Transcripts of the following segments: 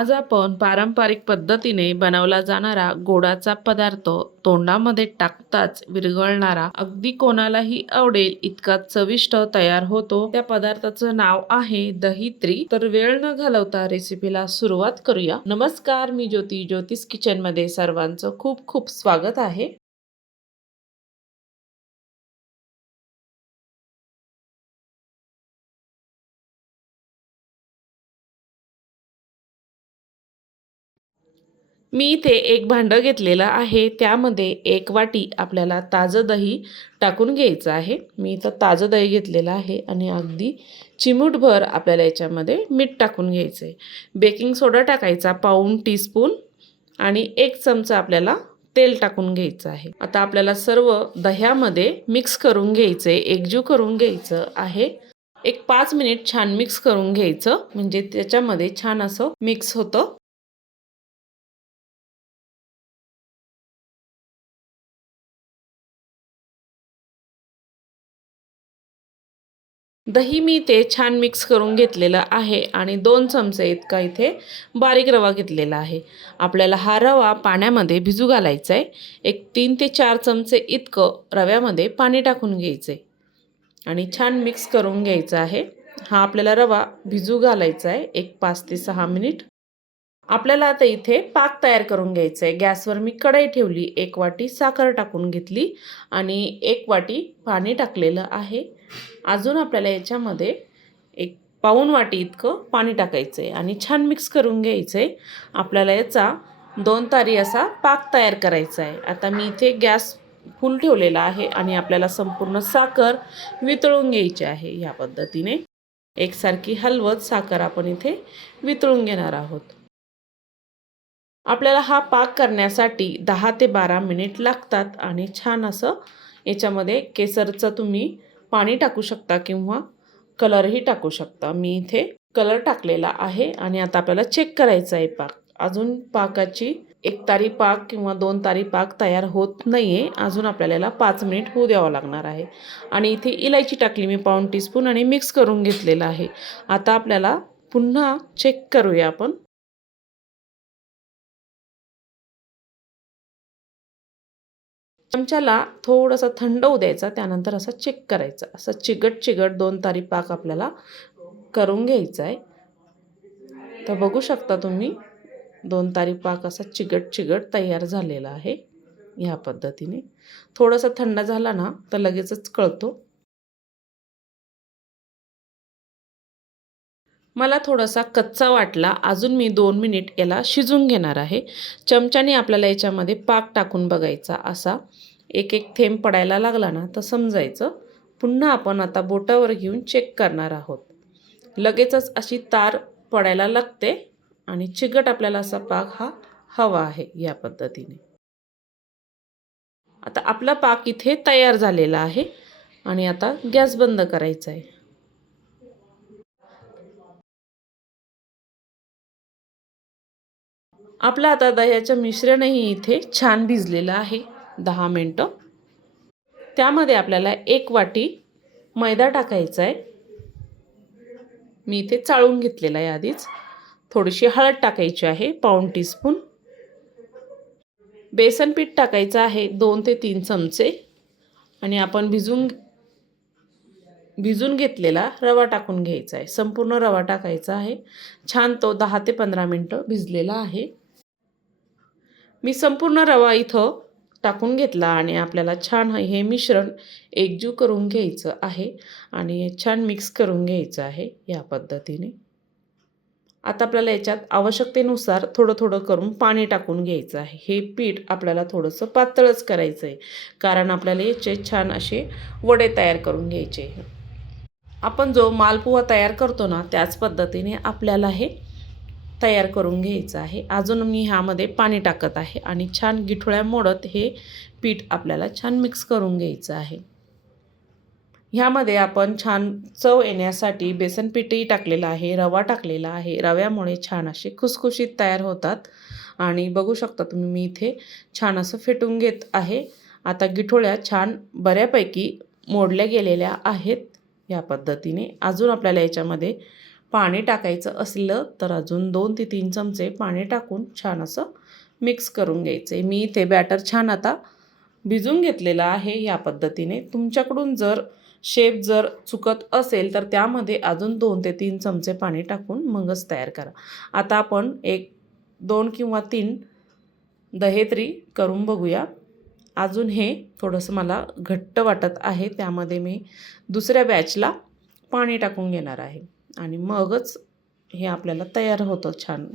आज आपण पारंपरिक पद्धतीने बनवला जाणारा गोडाचा पदार्थ तोंडामध्ये टाकताच विरघळणारा अगदी कोणालाही आवडेल इतका चविष्ट तयार होतो। त्या पदार्थाचं नाव आहे दहीत्री। तर वेळ न घालवता रेसिपीला सुरुवात करूया। नमस्कार, मी ज्योती, ज्योतिष किचन मध्ये सर्वांचं खूप खूप स्वागत आहे। मी इथे एक भांडं घेतलेलं आहे। त्यामध्ये एक वाटी आपल्याला ताजं दही टाकून घ्यायचं आहे। मी इथं ताजं दही घेतलेलं आहे आणि अगदी चिमूटभर आपल्याला याच्यामध्ये मीठ टाकून घ्यायचं आहे। बेकिंग सोडा टाकायचा पाऊण टीस्पून आणि 1 चमचा आपल्याला तेल टाकून घ्यायचं आहे। आता आपल्याला सर्व दह्यामध्ये मिक्स करून घ्यायचे, एकजीव करून घ्यायचं आहे। एक 5 मिनिट छान मिक्स करून घ्यायचं, म्हणजे त्याच्यामध्ये छान असं मिक्स होतं। दही मी ते छान मिक्स करून घेतलेलं आहे आणि 2 चमचे इतका इथे बारीक रवा घेतलेला आहे। आपल्याला हा रवा पाण्यामध्ये भिजू घालायचा आहे। एक 3 ते 4 चमचे इतकं रव्यामध्ये पाणी टाकून घ्यायचं आहे आणि छान मिक्स करून घ्यायचं आहे। हा आपल्याला रवा भिजू घालायचा आहे एक 5 ते 6 मिनिट। आपल्याला आता इथे पाक तयार करून घ्यायचा आहे। गॅसवर मी कढई ठेवली, 1 वाटी साखर टाकून घेतली आणि 1 वाटी पाणी टाकलेलं आहे। अजून आपल्याला याच्यामध्ये एक पाऊण वाटी इतकं पाणी टाकायचं आहे आणि छान मिक्स करून घ्यायचं आहे। आपल्याला याचा 2 तारी असा पाक तयार करायचा आहे। आता मी इथे गॅस फुल ठेवलेला आहे आणि आपल्याला संपूर्ण साखर वितळून घ्यायची आहे। या पद्धतीने एकसारखी हलवत साखर आपण इथे वितळून घेणार आहोत। आपल्याला हा पाक करण्यासाठी 10 ते 12 मिनिट लागतात आणि छान असं याच्यामध्ये केसरचं तुम्ही पाणी टाकू शकता किंवा कलरही टाकू शकता। मी इथे कलर टाकलेला आहे आणि आता आपल्याला चेक करायचा आहे पाक। अजून पाकाची 1 तारी पाक किंवा 2 तारी पाक तयार होत नाहीये। अजून आपल्याला याला 5 मिनिट होऊ द्यावं लागणार आहे आणि इथे इलायची टाकली मी पाऊण टीस्पून आणि मिक्स करून घेतलेलं आहे। आता आपल्याला पुन्हा चेक करूया आपण। चमच्याला थोडंसं थंड होऊ द्यायचा, त्यानंतर असं चेक करायचा। असं चिगट-चिगट 2 तारी पाक आपल्याला करून घ्यायचा आहे। तर बघू शकता तुम्ही 2 तारी पाक असा चिगट-चिगट तयार झालेला आहे। ह्या पद्धतीने थोडंसं थंड झाला ना तर लगेचच कळतो। मला थोडासा कच्चा वाटला, अजून मी 2 मिनिट याला शिजून घेणार आहे। चमच्याने आपल्याला याच्यामध्ये पाक टाकून बघायचा, असा एक एक थेंब पडायला लागला ना तर समजायचं। पुन्हा आपण आता बोटावर घेऊन चेक करणार आहोत। लगेचच अशी तार पडायला लागते आणि चिकट आपल्याला असा पाक हा हवा आहे। या पद्धतीने आता आपला पाक इथे तयार झालेला आहे आणि आता गॅस बंद करायचा आहे। आपलं आता दह्याचं मिश्रणही इथे छान भिजलेलं आहे 10 मिनिटं। त्यामध्ये आपल्याला 1 वाटी मैदा टाकायचा आहे। मी इथे चाळून घेतलेला आहे आधीच। थोडीशी हळद टाकायची आहे पाऊण टीस्पून। बेसन पीठ टाकायचं आहे 2 ते 3 चमचे आणि आपण भिजून घेतलेला रवा टाकून घ्यायचा आहे। संपूर्ण रवा टाकायचा आहे। छान तो 10 ते 15 मिनिटं भिजलेला आहे। मी संपूर्ण रवा इथं टाकून घेतला आणि आपल्याला छान हे मिश्रण एकजीव करून घ्यायचं आहे आणि छान मिक्स करून घ्यायचं आहे या पद्धतीने। आता आपल्याला याच्यात आवश्यकतेनुसार थोडं थोडं करून पाणी टाकून घ्यायचं आहे। हे पीठ आपल्याला थोडंसं पातळच करायचं आहे, कारण आपल्याला याचे छान असे वडे तयार करून घ्यायचे। आपण जो मालपुवा तयार करतो ना त्याच पद्धतीने आपल्याला हे तयार करून घ्यायचं आहे। अजून मी ह्यामध्ये पाणी टाकत आहे आणि छान गिठोळ्या मोडत हे पीठ आपल्याला छान मिक्स करून घ्यायचं आहे। ह्यामध्ये आपण छान चव येण्यासाठी बेसन पीठही टाकलेलं आहे, रवा टाकलेला आहे। रव्यामुळे छान असे खुसखुशीत तयार होतात आणि बघू शकता तुम्ही मी इथे छान असं फेटून घेत आहे। आता गिठोळ्या छान बऱ्यापैकी मोडल्या गेलेल्या आहेत या पद्धतीने। अजून आपल्याला याच्यामध्ये पाणी टाकायचं असलं तर अजून 2 ते 3 चमचे पाणी टाकून छान असं मिक्स करून घ्यायचं आहे. मी इथे बॅटर छान आता भिजून घेतलेलं आहे या पद्धतीने. तुमच्याकडून जर शेप जर चुकत असेल तर त्यामध्ये अजून 2 ते 3 चमचे पाणी टाकून मगच तयार करा. आता आपण 2 किंवा 3 दहेत्री करून बघूया. अजून हे थोडंसं मला घट्ट वाटत आहे, त्यामध्ये मी दुसऱ्या बॅचला पाणी टाकून घेणार आहे आणि मगच हे आपल्याला तयार होतं. छान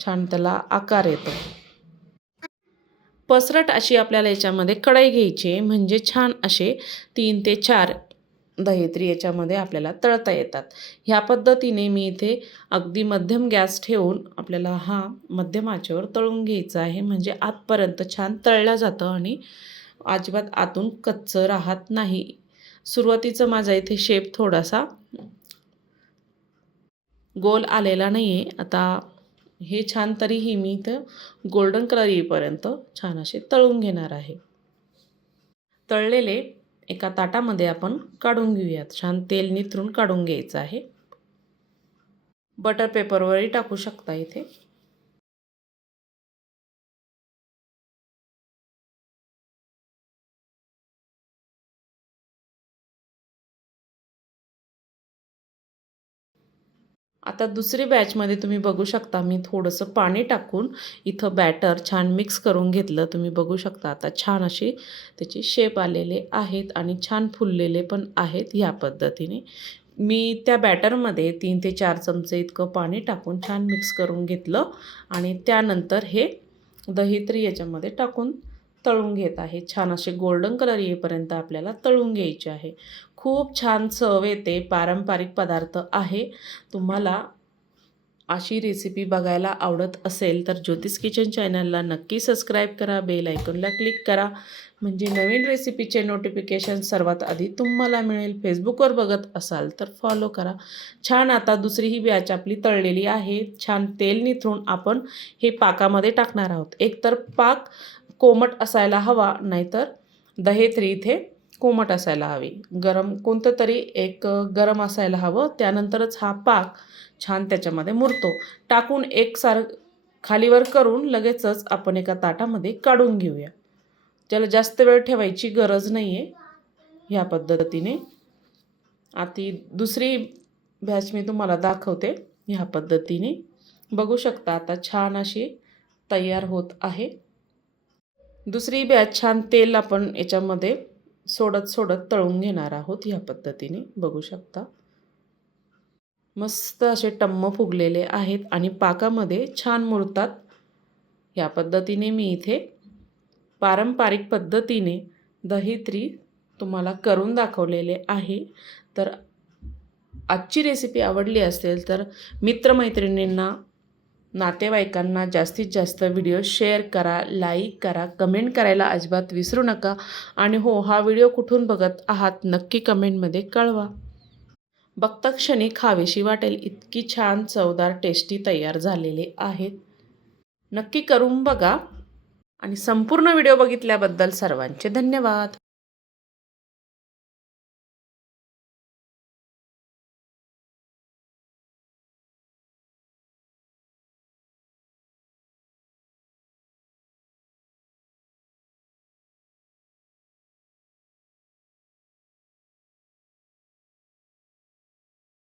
छान त्याला आकार येतो. पसरट अशी आपल्याला याच्यामध्ये कढई घ्यायची आहे, म्हणजे छान असे 3 ते 4 दहेत्री याच्यामध्ये आपल्याला तळता येतात. ह्या पद्धतीने मी इथे अगदी मध्यम गॅस ठेवून आपल्याला हा मध्यम आचेवर तळून घ्यायचा आहे, म्हणजे आतपर्यंत छान तळलं जातं आणि अजिबात आतून कच्चं राहत नाही. सुरुवातीचं माझा इथे शेप थोडासा गोल आलेला नाही आहे. आता हे छान तरीही मी इथं गोल्डन कलर येईपर्यंत छान असे तळून घेणार आहे. तळलेले एका ताटामध्ये आपण काढून घेऊयात. छान तेल निथरून काढून घ्यायचं आहे. बटर पेपरवरही टाकू शकता इथे. आता दुसरी बॅचमध्ये तुम्ही बघू शकता मी थोडंसं पाणी टाकून इथं बॅटर छान मिक्स करून घेतलं. तुम्ही बघू शकता आता छान अशी त्याची शेप आलेले आहेत आणि छान फुललेले पण आहेत. ह्या पद्धतीने मी त्या बॅटरमध्ये 3 ते 4 चमचे इतकं पाणी टाकून छान मिक्स करून घेतलं आणि त्यानंतर हे दहीत्री याच्यामध्ये टाकून तळून घेत आहे. छान असे गोल्डन कलर येईपर्यंत आपल्याला तळून घ्यायचे आहे. खूप छान चव येते. पारंपरिक पदार्थ आहे. तुम्हाला अशी रेसिपी बघायला आवडत असेल तर ज्योतिष किचन चॅनलला नक्की सबस्क्राईब करा. बेल आयकॉनला क्लिक करा, म्हणजे नवीन रेसिपीचे नोटिफिकेशन सर्वात आधी तुम्हाला मिळेल. फेसबुकवर बघत असाल तर फॉलो करा. छान आता दुसरी ही बॅच आपली तळलेली आहे. छान तेल निथरून आपण हे पाकामध्ये टाकणार आहोत. एकतर पाक कोमट असायला हवा, नाहीतर दहेत्री इथे कोमट असायला हवी. गरम कोणतं तरी एक गरम असायला हवं, त्यानंतरच हा पाक छान त्याच्यामध्ये मुरतो. टाकून खालीवर करून लगेचच आपण एका ताटामध्ये काढून घेऊया. त्याला जास्त वेळ ठेवायची गरज नाही आहे. ह्या पद्धतीने आता दुसरी बॅच मी तुम्हाला दाखवते. ह्या पद्धतीने बघू शकता आता छान अशी तयार होत आहे. दुसरी बॅच छान तेल आपण याच्यामध्ये सोडत तळून घेणार आहोत. ह्या पद्धतीने बघू शकता मस्त असे टम्म फुगलेले आहेत आणि पाकामध्ये छान मुरतात. ह्या पद्धतीने मी इथे पारंपरिक पद्धतीने दहीत्री तुम्हाला करून दाखवलेले आहे. तर आजची रेसिपी आवडली असेल तर मित्रमैत्रिणींना, नातेवाईकांना जास्तीत जास्त व्हिडिओ शेअर करा, लाईक करा, कमेंट करायला अजिबात विसरू नका. आणि हो, हा व्हिडिओ कुठून बघत आहात नक्की कमेंटमध्ये कळवा. बघता क्षणी खावीशी वाटेल इतकी छान चवदार टेस्टी तयार झालेले आहेत. नक्की करून बघा आणि संपूर्ण व्हिडिओ बघितल्याबद्दल सर्वांचे धन्यवाद.